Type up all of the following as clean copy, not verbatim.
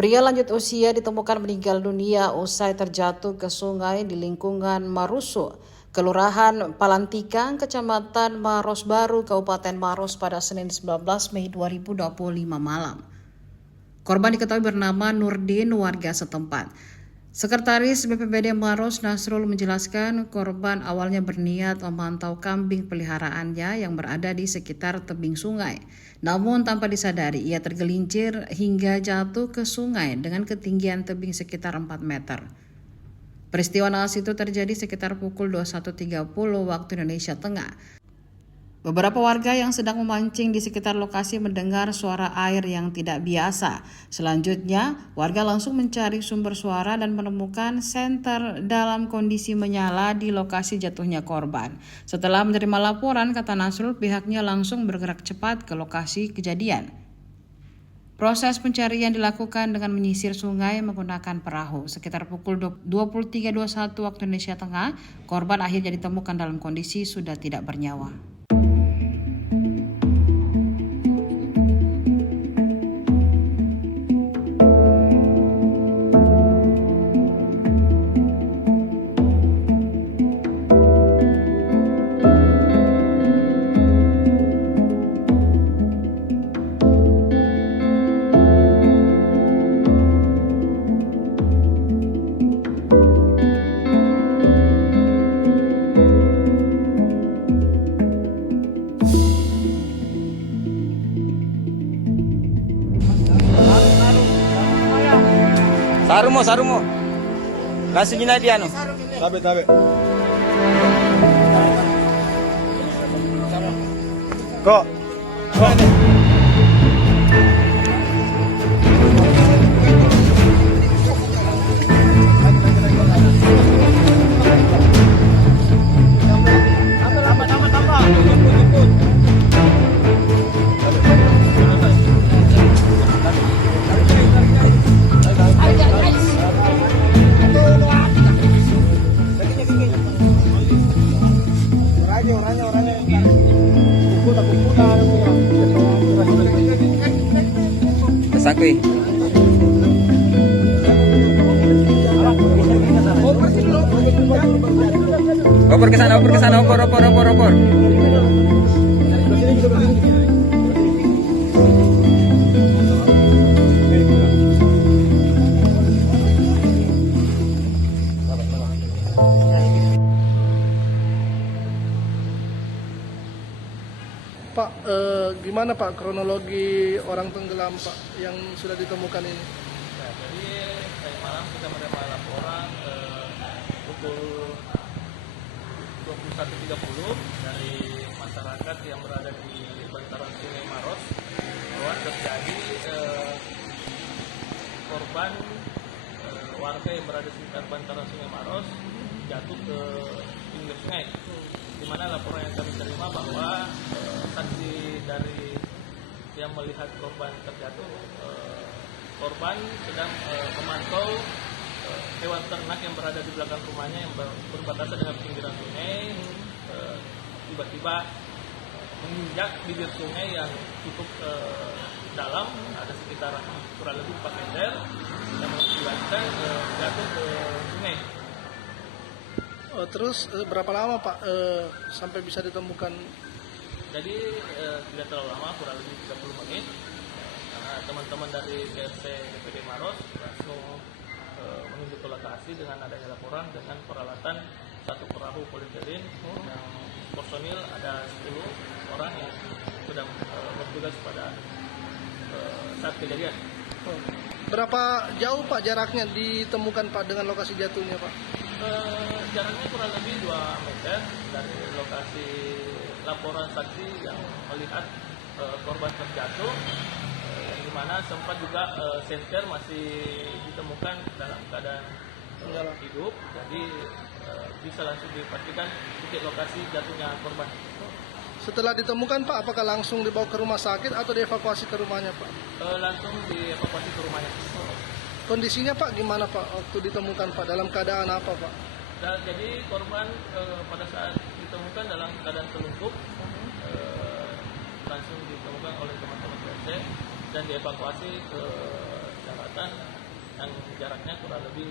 Pria lanjut usia ditemukan meninggal dunia usai terjatuh ke sungai di lingkungan Marusu, Kelurahan Palantikang, Kecamatan Maros Baru, Kabupaten Maros pada Senin 19 Mei 2025 malam. Korban diketahui bernama Nurdin, warga setempat. Sekretaris BPBD Maros Nasrul menjelaskan korban awalnya berniat memantau kambing peliharaannya yang berada di sekitar tebing sungai. Namun tanpa disadari ia tergelincir hingga jatuh ke sungai dengan ketinggian tebing sekitar 4 meter. Peristiwa naas itu terjadi sekitar pukul 21.30 waktu Indonesia Tengah. Beberapa warga yang sedang memancing di sekitar lokasi mendengar suara air yang tidak biasa. Selanjutnya, warga langsung mencari sumber suara dan menemukan senter dalam kondisi menyala di lokasi jatuhnya korban. Setelah menerima laporan, kata Nasrul, pihaknya langsung bergerak cepat ke lokasi kejadian. Proses pencarian dilakukan dengan menyisir sungai menggunakan perahu. Sekitar pukul 23.21 waktu Indonesia Tengah, korban akhirnya ditemukan dalam kondisi sudah tidak bernyawa. Sarumo. Langsung gina dia no. Tabe. Kok. Sakui. Opor ke sana, opor. Pak, gimana Pak kronologi orang tenggelam Pak yang sudah ditemukan ini? Ya, jadi tadi malam kita menerima laporan pukul 21.30 dari masyarakat yang berada di bantaran Sungai Maros bahwa terjadi korban warga yang berada di sekitar bantaran Sungai Maros jatuh ke pinggir sungai. Di mana laporan yang kami terima bahwa saksi dari yang melihat korban terjatuh, korban sedang memantau hewan ternak yang berada di belakang rumahnya yang berbatasan dengan pinggiran sungai. Tiba-tiba menginjak bibir sungai yang cukup dalam, ada sekitar kurang lebih 4 meter, yang mengakibatkan jatuh ke sungai. Terus berapa lama Pak sampai bisa ditemukan? Jadi tidak terlalu lama, kurang lebih 30 menit. Karena teman-teman dari KRC DPD Maros langsung menuju ke lokasi dengan adanya laporan dengan peralatan satu perahu polietilen yang personil ada 10 orang yang sedang bertugas pada saat kejadian. Berapa jauh Pak jaraknya ditemukan Pak dengan lokasi jatuhnya Pak? Jaraknya kurang lebih 2 meter dari lokasi laporan saksi yang melihat korban terjatuh, yang dimana sempat juga senter masih ditemukan dalam keadaan hidup, jadi bisa langsung dipastikan titik lokasi jatuhnya korban. Setelah ditemukan Pak, apakah langsung dibawa ke rumah sakit atau dievakuasi ke rumahnya Pak? Langsung dievakuasi ke rumahnya. Kondisinya Pak gimana Pak waktu ditemukan Pak? Dalam keadaan apa Pak? Jadi korban pada saat ditemukan dalam keadaan telungkup, langsung ditemukan oleh teman-teman KRC dan dievakuasi ke daratan jembatan yang jaraknya kurang lebih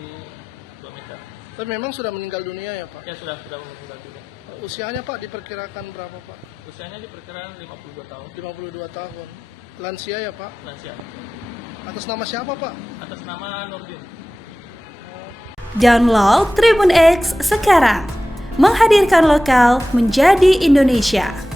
2 meter. Tapi memang sudah meninggal dunia ya Pak? Ya sudah meninggal dunia. Usianya Pak diperkirakan berapa Pak? Usianya diperkirakan 52 tahun. 52 tahun. Lansia ya Pak? Lansia. Atas nama siapa Pak? Atas nama Nurdin. Download Tribun X sekarang, menghadirkan lokal menjadi Indonesia.